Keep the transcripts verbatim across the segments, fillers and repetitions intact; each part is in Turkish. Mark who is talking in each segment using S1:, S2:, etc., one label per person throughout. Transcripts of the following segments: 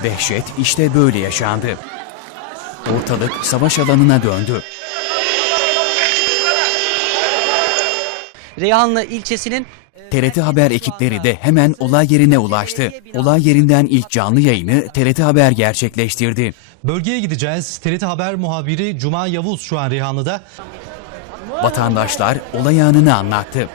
S1: Vehşet işte böyle yaşandı. Ortalık savaş alanına döndü.
S2: Reyhanlı ilçesinin
S1: T R T Haber ekipleri de hemen olay yerine ulaştı. Olay yerinden ilk canlı yayını T R T Haber gerçekleştirdi.
S3: Bölgeye gideceğiz. T R T Haber muhabiri Cuma Yavuz şu an Reyhanlı'da.
S1: Vatandaşlar olay anını anlattı.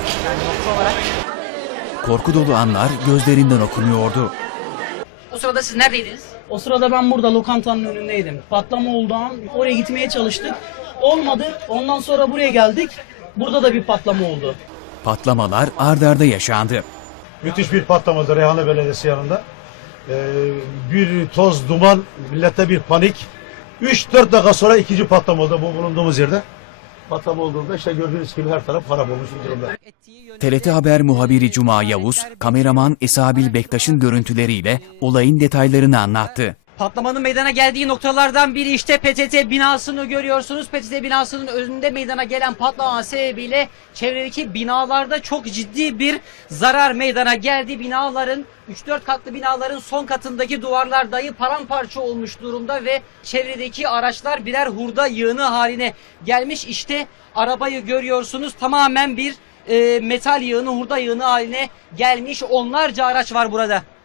S1: Korku dolu anlar gözlerinden okunuyordu.
S2: o sırada siz neredeydiniz?
S4: O sırada ben burada lokantanın önündeydim. Patlama oldu an oraya gitmeye çalıştık. Olmadı. Ondan sonra buraya geldik. Burada da bir patlama oldu.
S1: Patlamalar ard arda yaşandı.
S5: Müthiş bir patlamadı Reyhanlı Belediyesi yanında. Ee, bir toz, duman, millette bir panik. üç dört dakika sonra ikinci patlama oldu bu bulunduğumuz yerde. Patlama olduğunda işte gördüğünüz gibi her taraf harap olmuş bir durumda.
S1: T R T Haber muhabiri Cuma Yavuz, kameraman Esabil Bektaş'ın görüntüleriyle olayın detaylarını anlattı.
S2: Patlamanın meydana geldiği noktalardan biri işte P T T binasını görüyorsunuz. P T T binasının önünde meydana gelen patlama sebebiyle çevredeki binalarda çok ciddi bir zarar meydana geldi. Binaların üç dört katlı binaların son katındaki duvarlar dahi paramparça olmuş durumda ve çevredeki araçlar birer hurda yığını haline gelmiş. İşte arabayı görüyorsunuz, tamamen bir e, metal yığını, hurda yığını haline gelmiş. Onlarca araç var burada.